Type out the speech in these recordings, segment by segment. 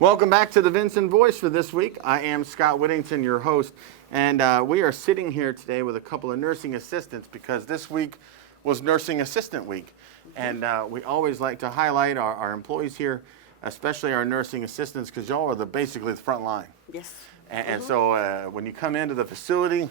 Welcome back to the Vinson Voice for this week. I am Scott Whittington, your host, and we are sitting here today with a couple of nursing assistants because this week was Nursing Assistant Week. And we always like to highlight our employees here, especially our nursing assistants, because y'all are basically the front line. Yes. And so when you come into the facility,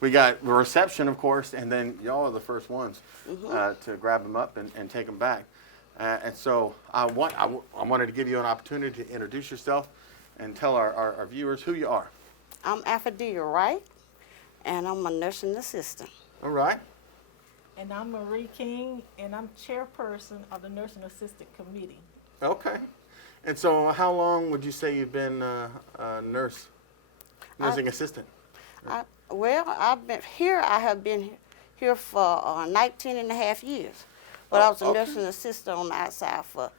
we got the reception, of course, and then y'all are the first ones to grab them up and take them back. And so I wanted to give you an opportunity to introduce yourself and tell our viewers who you are. I'm Aphrodite Wright, and I'm a nursing assistant. All right. And I'm Marie King, and I'm chairperson of the Nursing Assistant Committee. Okay. And so how long would you say you've been a nursing assistant? I've been here. I have been here for 19 and a half years. But I was a nursing assistant on the outside for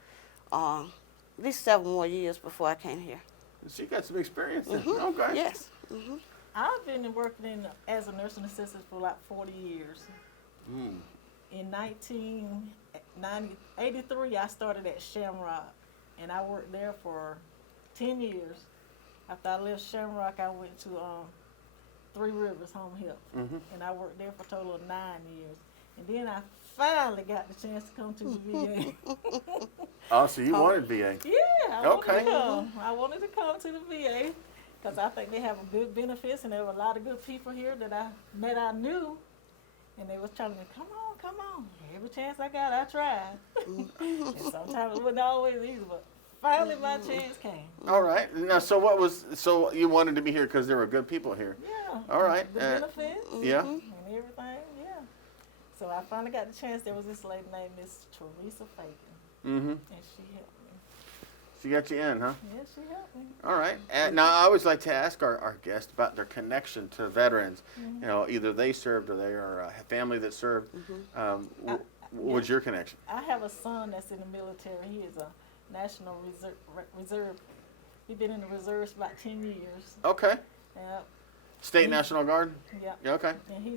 at least 7 more years before I came here. So you got some experience then. Okay. Yes. I've been working as a nursing assistant for like 40 years. In 1983, I started at Shamrock, and I worked there for 10 years. After I left Shamrock, I went to Three Rivers Home Health, and I worked there for a total of 9 years. And then I finally got the chance to come to the VA. Oh, so you wanted VA? Yeah, I wanted to come to the VA because I think they have a good benefits, and there were a lot of good people here that I knew, and they was telling me, come on. Every chance I got, I tried. And sometimes it wasn't always easy, but finally my chance came. All right. Now, so you wanted to be here because there were good people here? Yeah. All right. The benefits. Yeah. And everything, yeah. So I finally got the chance. There was this lady named Miss Teresa Fagan, and she helped me. She got you in, huh? Yeah, she helped me. All right. And now I always like to ask our guests about their connection to veterans. You know, either they served or they are a family that served. What's your connection? I have a son that's in the military. He is a National Reserve. He's been in the reserves about 10 years. Okay. Yep. State National Guard? Yep. Yeah, okay. And he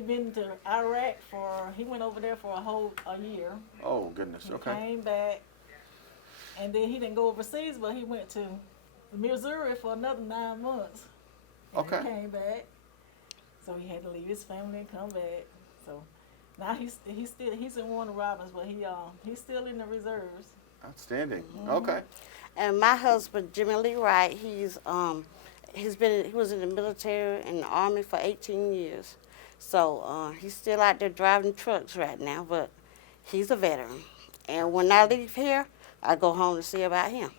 been to Iraq he went over there for a year. Oh, goodness. He Okay. came back, and then he didn't go overseas, but he went to Missouri for another 9 months. And Okay. He came back, so he had to leave his family and come back. So now he's in Warner Robins, but he's still in the reserves. Outstanding. Okay. And my husband, Jimmy Lee Wright, he was in the military and the Army for 18 years. So he's still out there driving trucks right now, but he's a veteran. And when I leave here, I go home to see about him.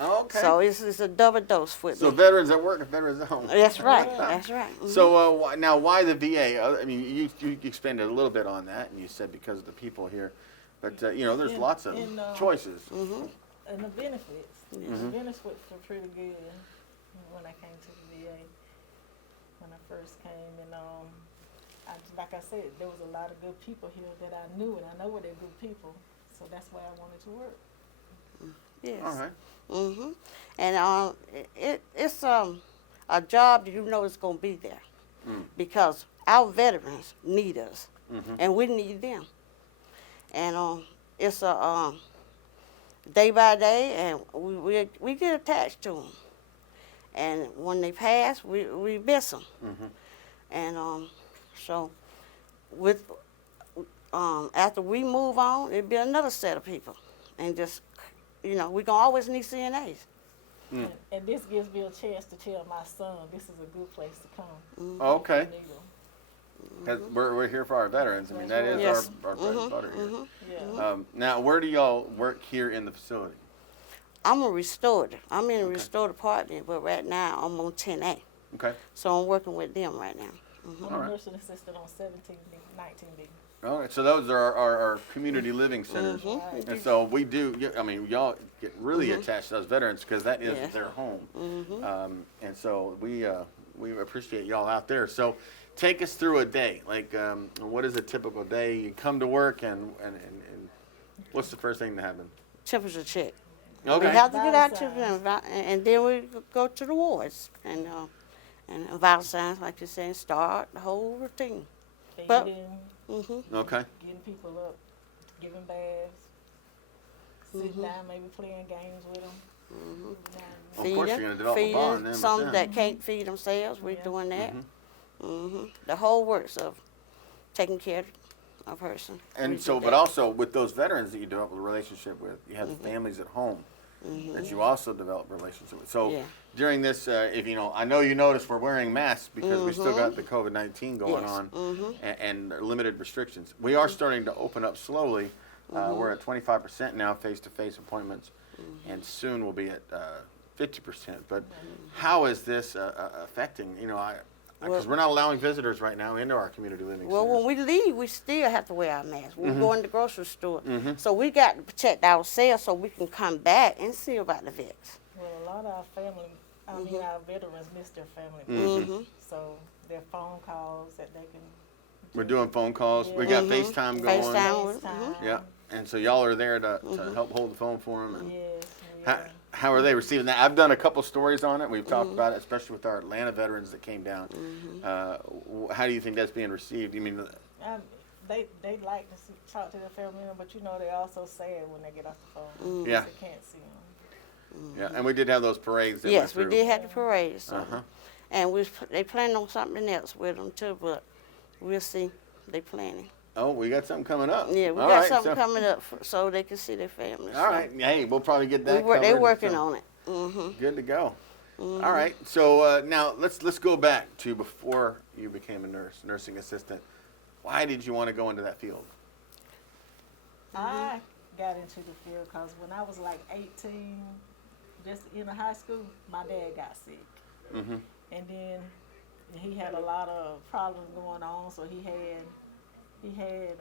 Okay. So it's a double dose with So me. veterans at work and veterans at home. That's right. That's right. So now, why the VA? I mean, you expanded a little bit on that, and you said because of the people here, but there's lots of choices. And the benefits. The benefits were pretty good when I came to the VA. When I first came, and like I said, there was a lot of good people here that I knew, and I know they're good people. So that's why I wanted to work. Yes. All right. And it's a job that you know is going to be there because our veterans need us, and we need them. And it's a day by day, and we get attached to them. And when they pass, we miss them. And so after we move on, it'll be another set of people, and just we're gonna always need CNAs. And this gives me a chance to tell my son this is a good place to come. Okay. We're here for our veterans. I mean, that is our bread and butter here. Yeah. Now, where do y'all work here in the facility? I'm a restorative. I'm in a restored department, but right now I'm on 10A. Okay. So I'm working with them right now. I'm a nursing assistant on 17B, 19B. All right, so those are our community living centers. And so we do, y'all get really attached to those veterans because that is their home. And so we appreciate y'all out there. So take us through a day. Like, what is a typical day? You come to work, and what's the first thing to happen? Temperature check. Okay. We have to get out to them, and then we go to the wards and vital signs, like you say, and start the whole routine. Feeding, Okay. getting people up, giving baths, sitting down, maybe playing games with them. Well, of course, you're going to develop a bond then with some them. that can't feed themselves. We're Yeah. doing that. The whole works of taking care of a person. And We so, do but that. also with those veterans that you develop a relationship with, you have the families at home that you also develop a relationship with. So Yeah. during this, if you know, I know you noticed we're wearing masks because we still got the COVID-19 going Yes. on and limited restrictions. We are starting to open up slowly. We're at 25% now, face-to-face appointments, and soon we'll be at 50%. But how is this affecting, you know, because we're not allowing visitors right now into our community living Well, centers. when we leave, we still have to wear our masks. When we go in the grocery store. So we got to protect ourselves so we can come back and see about the vets. Well, a lot of our family, I mean, our veterans miss their family. So their phone calls that they can. We're doing phone calls. We got FaceTime going. FaceTime. FaceTime. Yeah, and so y'all are there to help hold the phone for them. And Yes, we are. how are they receiving that? I've done a couple stories on it. We've talked about it, especially with our Atlanta veterans that came down. How do you think that's being received? You mean, They like to talk to their family member, but you know they also sad when they get off the phone. Yeah. They can't see them. yeah, and we did have those parades that Yes, we went through. did have the parade. So. Uh-huh. And they planning on something else with them too, but we'll see. They planning. Oh, we got something coming up. Yeah, we All got right, something so- coming up so they can see their families. All right, hey, we'll probably get that covered. They're working so- on it. Good to go. All right, so now let's go back to before you became a nursing assistant. Why did you want to go into that field? I got into the field because when I was like 18, just in high school, my dad got sick. Mm-hmm. And then he had a lot of problems going on, so he had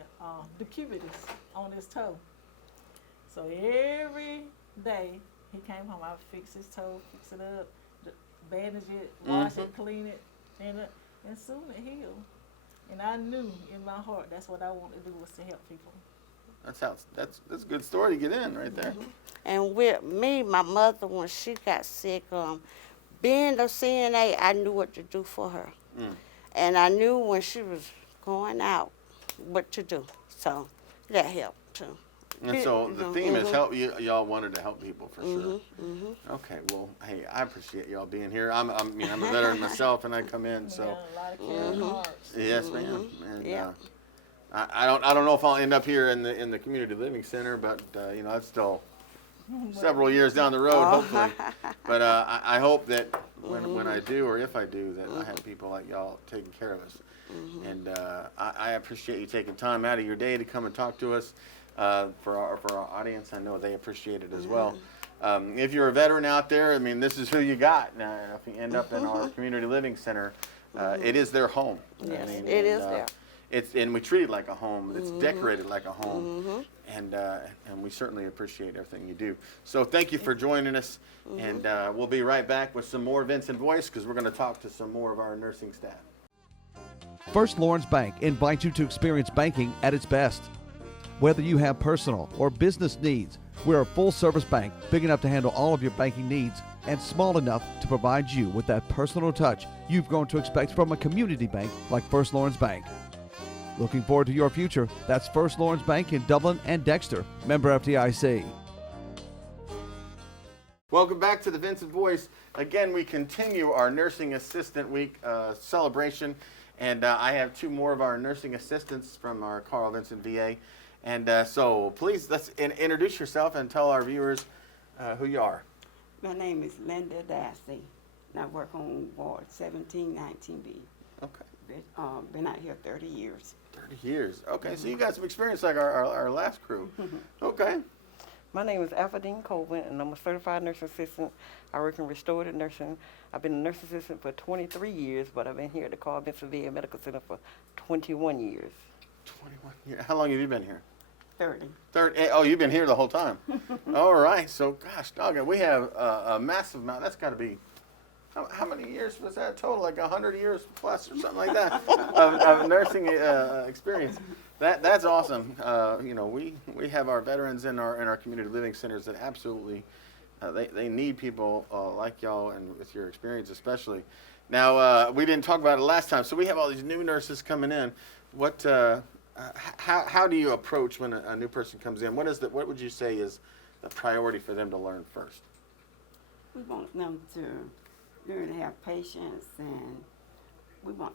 decubitus on his toe. So every day he came home, I would fix his toe, fix it up, bandage it, wash it, clean it, and soon it healed. And I knew in my heart that's what I wanted to do, was to help people. That's a good story to get in right there. And with me, my mother, when she got sick, being a CNA, I knew what to do for her. And I knew when she was going out what to do. So that helped too. And so the theme is help. Y'all wanted to help people for sure. Okay, well, hey, I appreciate y'all being here. I'm a veteran myself, and I come in, so Yeah, a lot of caring hearts. yes, ma'am. And Yeah. I don't know if I'll end up here in the community living center, but you know, that's still several years down the road, hopefully. But I hope that when I do, or if I do, that I have people like y'all taking care of us. And I appreciate you taking time out of your day to come and talk to us. For our audience, I know they appreciate it as well. If you're a veteran out there, I mean, this is who you got. Now, if you end up in our community living center, it is their home. Yes, I mean, it is there. And we treat it like a home. It's decorated like a home, and we certainly appreciate everything you do. So thank you for joining us, and we'll be right back with some more Vinson Voice because we're going to talk to some more of our nursing staff. First Lawrence Bank invites you to experience banking at its best. Whether you have personal or business needs, we're a full-service bank big enough to handle all of your banking needs and small enough to provide you with that personal touch you've grown to expect from a community bank like First Lawrence Bank. Looking forward to your future? That's First Lawrence Bank in Dublin and Dexter, member FDIC. Welcome back to the Vinson Voice. Again, we continue our Nursing Assistant Week celebration, and I have two more of our nursing assistants from our Carl Vinson VA. And so please, let's introduce yourself and tell our viewers who you are. My name is Linda Dassey, and I work on Ward 1719B. Okay. Been out here 30 years. 30 years. Okay, so you got some experience like our last crew. Okay. My name is Alphadine Colvin, and I'm a certified nurse assistant. I work in restorative nursing. I've been a nurse assistant for 23 years, but I've been here at the Carl Vinson VA Medical Center for 21 years. 21 years. How long have you been here? 30. 30. Oh, you've been here the whole time. All right. So, gosh, doggone, we have a massive amount. That's got to be, how many years was that total? Like 100 years plus or something like that of nursing experience. That's awesome. You know, we have our veterans in our community living centers that absolutely they need people like y'all and with your experience especially. Now we didn't talk about it last time, so we have all these new nurses coming in. What how do you approach when a new person comes in? What would you say is the priority for them to learn first? We want them to learn to have patience, and we want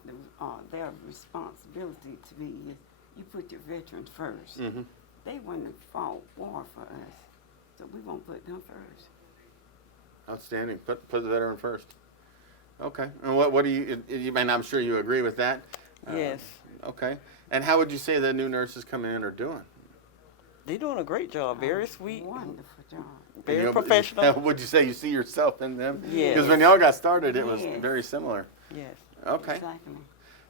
their responsibility to be, you put your veterans first. Mm-hmm. They wouldn't have fought war for us, so we won't put them first. Outstanding. Put the veteran first. Okay. And what do you and I'm sure you agree with that? Yes. Okay. And how would you say the new nurses coming in are doing? They're doing a great job. Very sweet. Wonderful job. Very professional. Would you say you see yourself in them? Yes. Because when y'all got started, it was Yes. very similar. Yes. Okay. Exactly.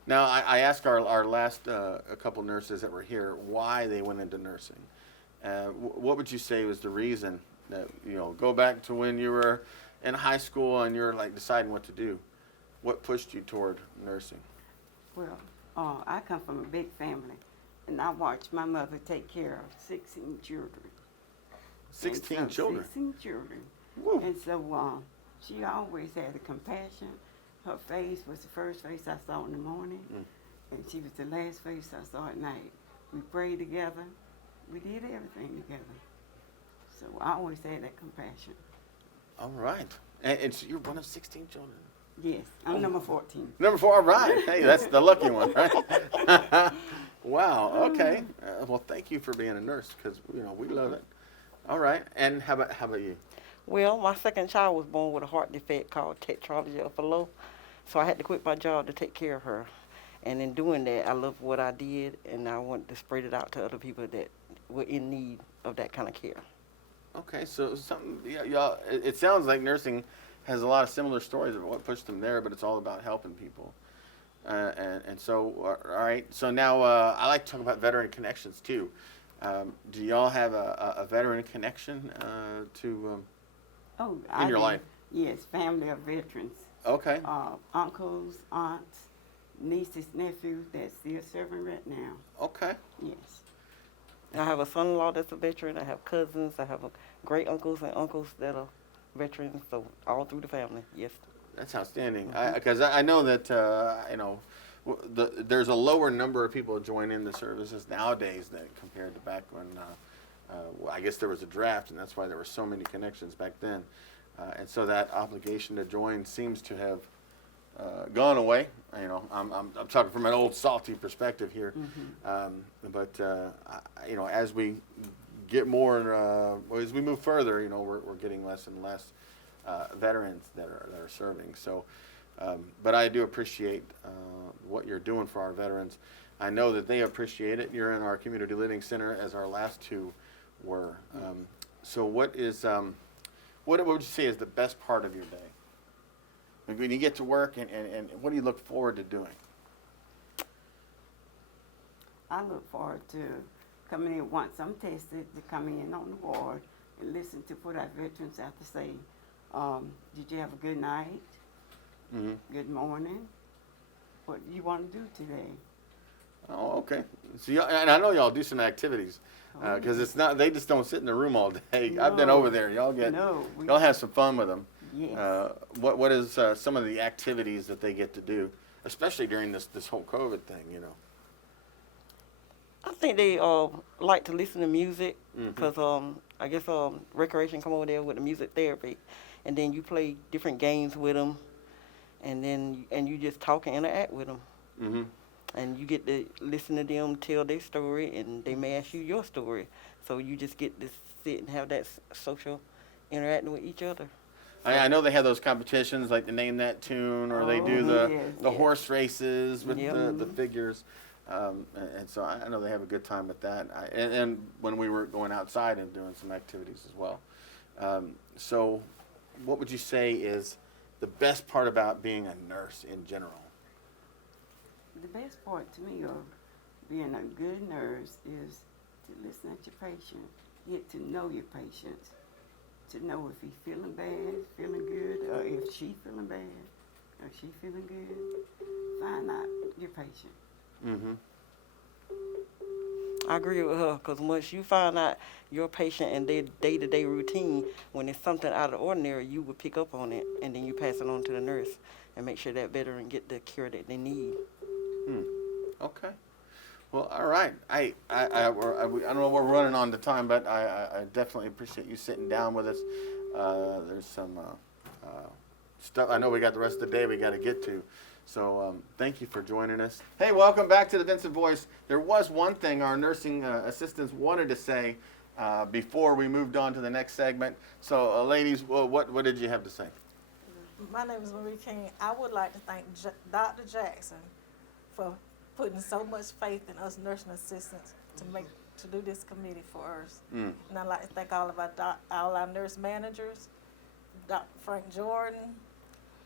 Now, I asked our last a couple nurses that were here why they went into nursing. What would you say was the reason that, go back to when you were in high school and you're like deciding what to do? What pushed you toward nursing? Well, I come from a big family, and I watched my mother take care of 16 children. 16 And so, children. 16 children. Woo. And so she always had a compassion. Her face was the first face I saw in the morning, and she was the last face I saw at night. We prayed together. We did everything together. So I always had that compassion. All right. And so you're one of 16 children. Yes, I'm number 14. Number 4, all right. Hey, that's the lucky one, right? Wow, okay. Well, thank you for being a nurse, because, we love it. All right. And how about you? Well, my second child was born with a heart defect called tetralogy upper low, so I had to quit my job to take care of her. And in doing that, I loved what I did, and I wanted to spread it out to other people that were in need of that kind of care. Okay, so y'all, it sounds like nursing has a lot of similar stories of what pushed them there, but it's all about helping people. And so, all right, so now I like to talk about veteran connections too. Do y'all have a veteran connection in your life? Yes, family of veterans. Okay. Uncles, aunts, nieces, nephews that's still serving right now. Okay. Yes. I have a son-in-law that's a veteran. I have cousins. I have great uncles and uncles that are veterans. So all through the family, yes. That's outstanding. Because I know that there's a lower number of people joining the services nowadays than compared to back when. I guess there was a draft, and that's why there were so many connections back then. And so that obligation to join seems to have gone away. I'm talking from an old salty perspective here. But as we get more, as we move further, we're getting less and less veterans that are serving. So, but I do appreciate what you're doing for our veterans. I know that they appreciate it. You're in our community living center, as our last two were. So, what would you say is the best part of your day? When you get to work, and what do you look forward to doing? I look forward to coming in once I'm tested, to coming in on the ward and listen to what our veterans have to say. Did you have a good night? Mm-hmm. Good morning? What do you want to do today? Oh, okay. So, and I know y'all do some activities, because it's not, they just don't sit in the room all day. I've been over there. Y'all have some fun with them. Yes. What is some of the activities that they get to do, especially during this whole COVID thing, I think they like to listen to music because I guess recreation come over there with the music therapy, and then you play different games with them, and you just talk and interact with them. Mm-hmm. And you get to listen to them tell their story, and they may ask you your story. So you just get to sit and have that social interacting with each other. I know they have those competitions, like the Name That Tune, or they do the horse races with the figures. And so I know they have a good time with that. And when we were going outside and doing some activities as well. So what would you say is the best part about being a nurse in general? The best part to me of being a good nurse is to listen at your patient, get to know your patients, to know if he's feeling bad, feeling good, or if she's feeling bad, or if she's feeling good. Find out your patient. Mm-hmm. I agree with her, because once you find out your patient and their day-to-day routine, when it's something out of the ordinary, you would pick up on it, and then you pass it on to the nurse and make sure that veteran get the care that they need. Okay. Well, all right. I don't know we're running on the time, but I definitely appreciate you sitting down with us. There's some stuff. I know we got the rest of the day we got to get to. So thank you for joining us. Hey, welcome back to the Vinson Voice. There was one thing our nursing assistants wanted to say before we moved on to the next segment. So ladies, what did you have to say? My name is Marie King. I would like to thank Dr. Jackson for putting so much faith in us nursing assistants to do this committee for us. And I'd like to thank all our nurse managers, Dr. Frank Jordan,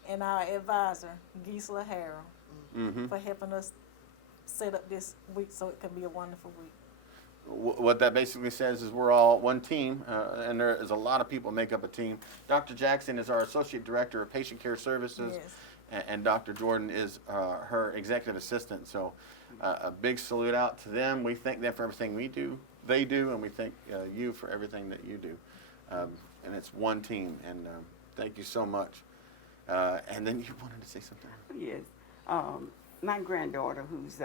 and our advisor, Gisela Harrell, for helping us set up this week so it can be a wonderful week. What that basically says is we're all one team, and there is a lot of people make up a team. Dr. Jackson is our Associate Director of Patient Care Services, yes. And Dr. Jordan is her Executive Assistant. So a big salute out to them. We thank them for everything they do, and we thank you for everything that you do. And it's one team, and thank you so much. And then you wanted to say something? Yes. My granddaughter, who's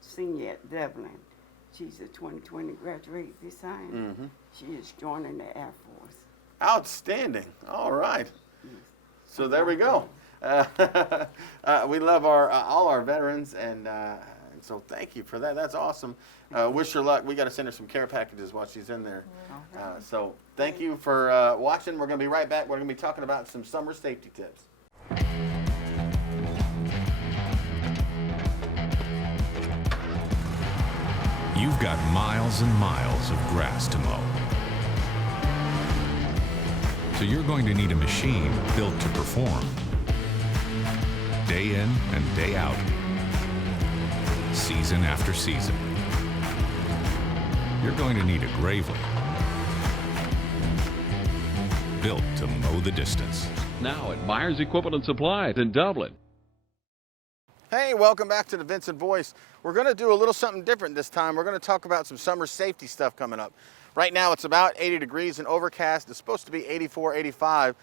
senior at Devlin, she's a 2020 graduate this time. She is joining the Air Force. Outstanding. All right. Yes. So there we go. We love all our veterans, and so thank you for that. That's awesome. Wish her luck. We got to send her some care packages while she's in there. So thank you for watching. We're going to be right back. We're going to be talking about some summer safety tips. You've got miles and miles of grass to mow. So you're going to need a machine built to perform. Day in and day out. Season after season. You're going to need a Gravely. Built to mow the distance. Now at Myers Equipment and Supplies in Dublin. Hey, welcome back to the Vinson Voice. We're going to do a little something different this time. We're going to talk about some summer safety stuff coming up. Right now it's about 80 degrees and overcast. It's supposed to be 84, 85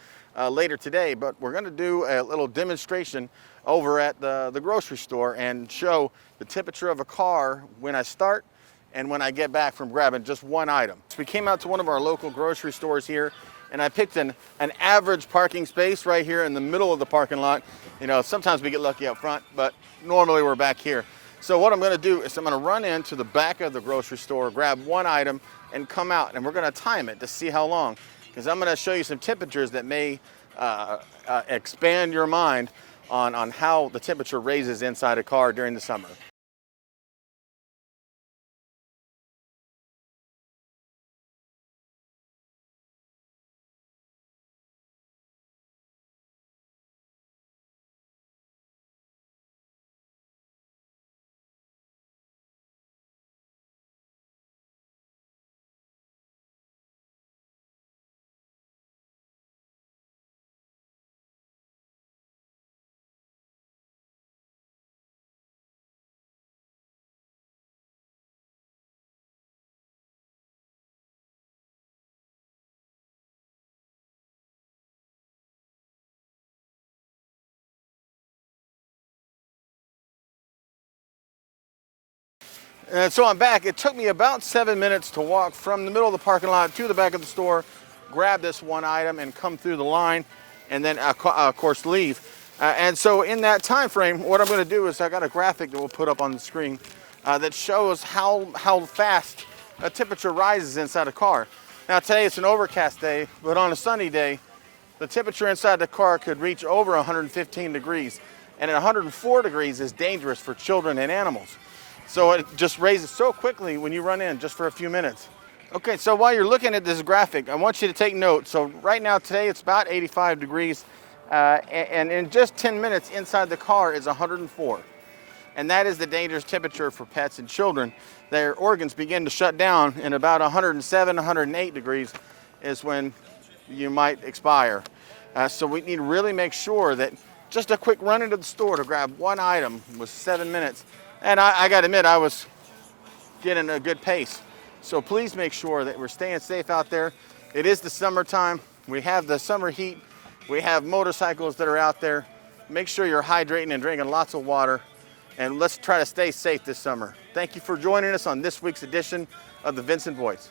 later today, but we're going to do a little demonstration over at the grocery store and show the temperature of a car when I start and when I get back from grabbing just one item. So we came out to one of our local grocery stores here, and I picked an average parking space right here in the middle of the parking lot. You know, sometimes we get lucky up front, but normally we're back here. So what I'm going to do is I'm going to run into the back of the grocery store, grab one item, and come out, and we're going to time it to see how long, because I'm going to show you some temperatures that may expand your mind on how the temperature raises inside a car during the summer. And so I'm back. It took me about 7 minutes to walk from the middle of the parking lot to the back of the store, grab this one item, and come through the line, and then, of course, leave. And so in that time frame, what I'm going to do is I got a graphic that we'll put up on the screen that shows how fast a temperature rises inside a car. Now, today it's an overcast day, but on a sunny day, the temperature inside the car could reach over 115 degrees. And at 104 degrees is dangerous for children and animals. So it just raises so quickly when you run in just for a few minutes. Okay, so while you're looking at this graphic, I want you to take note. So right now today it's about 85 degrees, and in just 10 minutes inside the car is 104. And that is the dangerous temperature for pets and children. Their organs begin to shut down, and about 107, 108 degrees is when you might expire. So we need to really make sure that just a quick run into the store to grab one item was 7 minutes. And I got to admit, I was getting a good pace. So please make sure that we're staying safe out there. It is the summertime. We have the summer heat. We have motorcycles that are out there. Make sure you're hydrating and drinking lots of water. and let's try to stay safe this summer. Thank you for joining us on this week's edition of the Vinson Voice.